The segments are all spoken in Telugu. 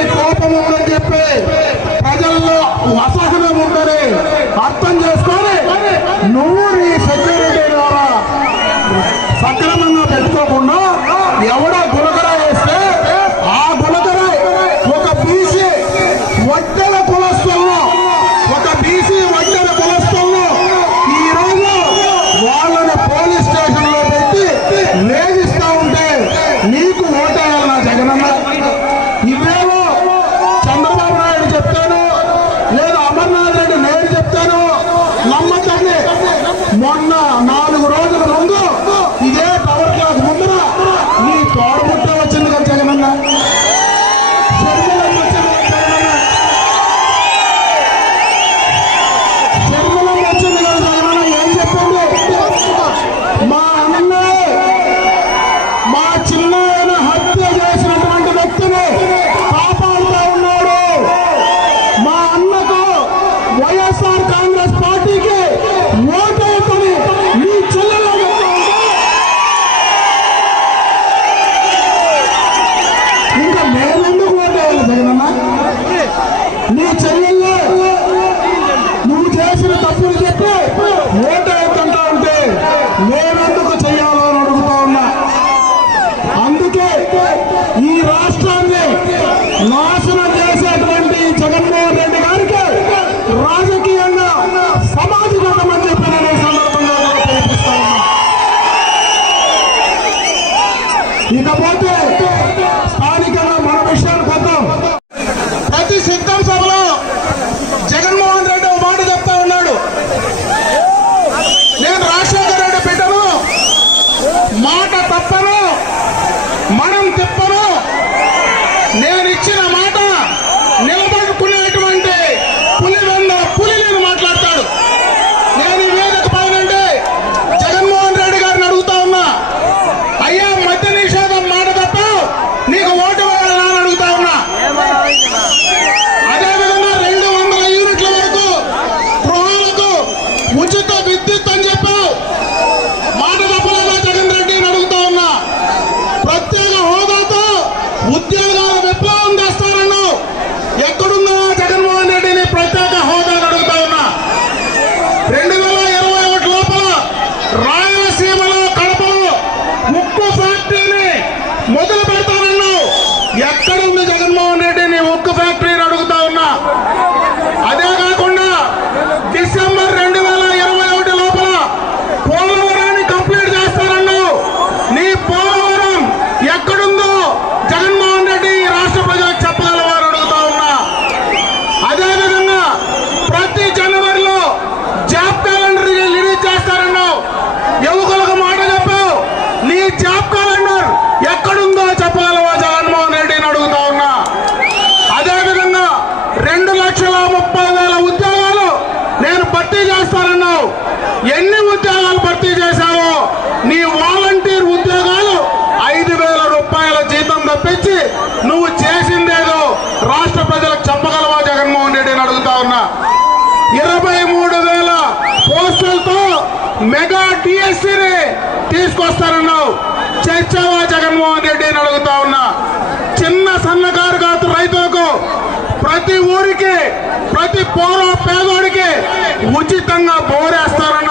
ఉందని కోపం ఉందని చెప్పి ప్రజల్లో అసహనం ఉందని అర్థం చేసుకొని నూరి సెక్యూరిటీ ద్వారా సక్రమ నష్టపాలవ జగన్మోహన్ రెడ్డిని అడుగుతా ఉన్నా. అదేవిధంగా రెండు లక్షల ముప్పై వేల ఉద్యోగాలు నేను భర్తీ చేస్తానన్నావు. ఎన్ని ఉద్యోగాలు భర్తీ చేశావో? నీ వాలంటీర్ ఉద్యోగాలు ఐదు వేల రూపాయల జీతం తప్పించి నువ్వు చేసిందేదో రాష్ట్ర ప్రజలకు చెప్పగలవా జగన్మోహన్ రెడ్డిని అడుగుతా ఉన్నా. ఇరవై మూడు వేల పోస్టులతో మెగా డిఎస్సీని తీసుకొస్తారన్నావు చేర్చావా జగన్మోహన్ రెడ్డి అని అడుగుతా ఉన్నా. చిన్న సన్నకారు కాదు రైతులకు. ప్రతి ఊరికి ప్రతి పౌర పేదోడికి ఉచితంగా బోరేస్తారన్న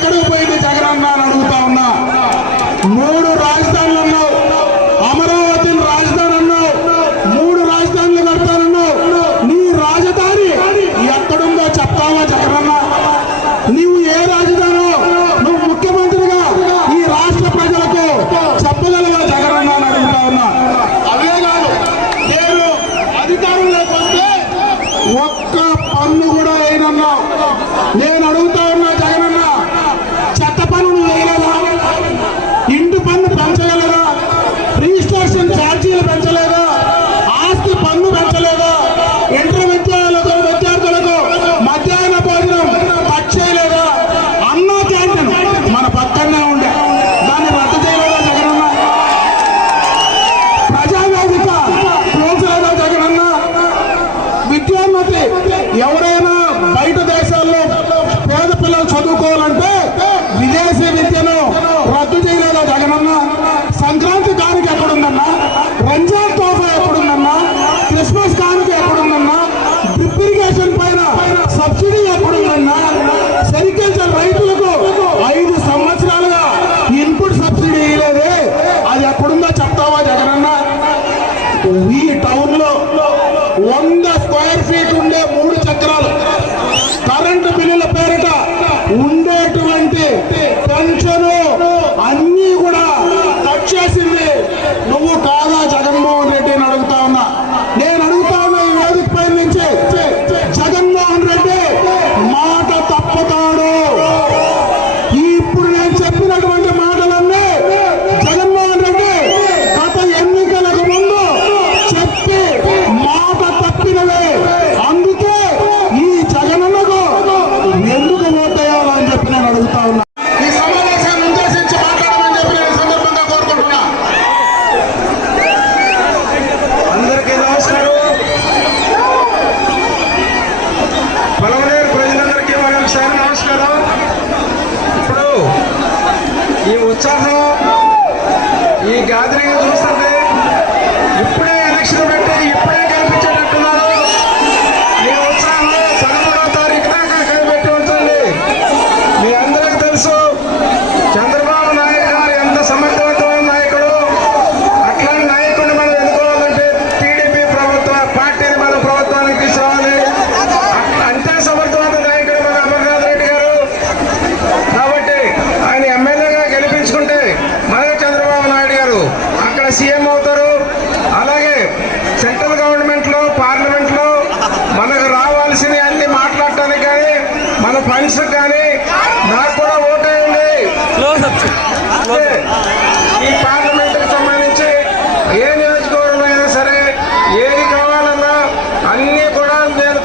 ఎక్కడికి పోయింది జగన్ అని అడుగుతా ఉన్నా? మూడు రాజధానులు అన్నావు. అమరావతిని రాజధాని అన్నావు. మూడు రాజధానులు కడతానన్నావు. నీ రాజధాని ఎక్కడుందో చెప్తావా జగన్ నీవు ఏ రాజధాని నువ్వు ముఖ్యమంత్రిగా ఈ రాష్ట్ర ప్రజలకు చెప్పగలవా జగన్ అని అడుగుతా ఉన్నా? అవే కాదు నేను అధికారంలోకి వస్తే ఒక్క పన్ను కూడా అయినన్నావు నేను అడుగుతా మినిస్టర్ కానీ నాకు కూడా ఓటేయండి ఈ పార్లమెంట్కి సంబంధించి ఏ నియోజకవర్గం అయినా సరే ఏది కావాలన్నా అన్ని కూడా నేను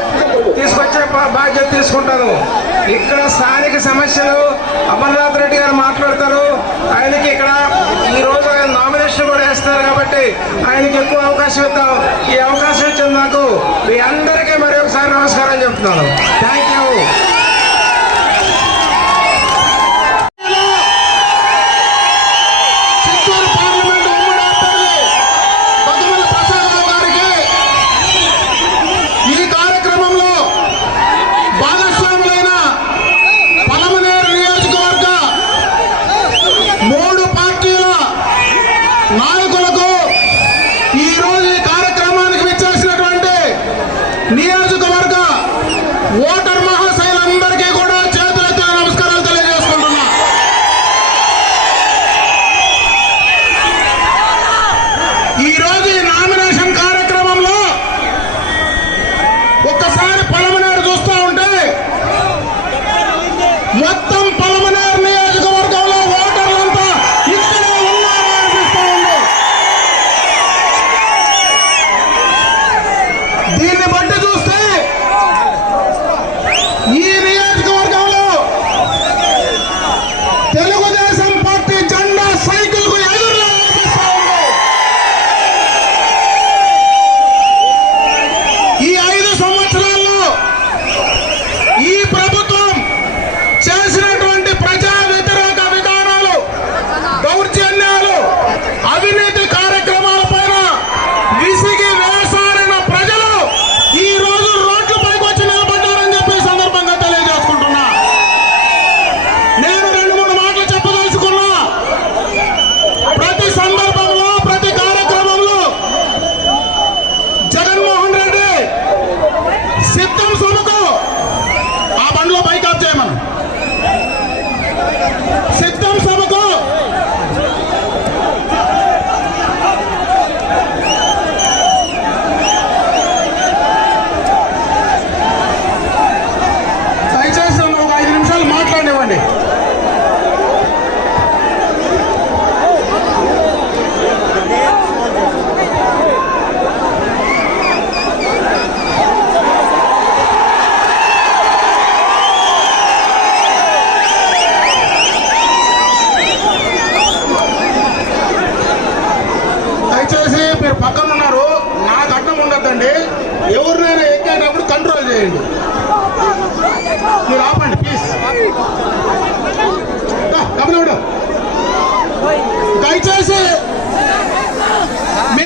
తీసుకొచ్చే బాధ్యత తీసుకుంటాను. ఇక్కడ స్థానిక సమస్యలు అమర్నాథ్ రెడ్డి గారు మాట్లాడతారు. ఆయనకి ఇక్కడ ఈ రోజు ఆయన నామినేషన్ కూడా వేస్తారు కాబట్టి ఆయనకి ఎక్కువ అవకాశం ఇద్దాం ఈ అవకాశం ఇచ్చింది నాకు మీ అందరికీ మరొకసారి నమస్కారం చెప్తున్నాను. థ్యాంక్ యూ ఈరోజు నాన్న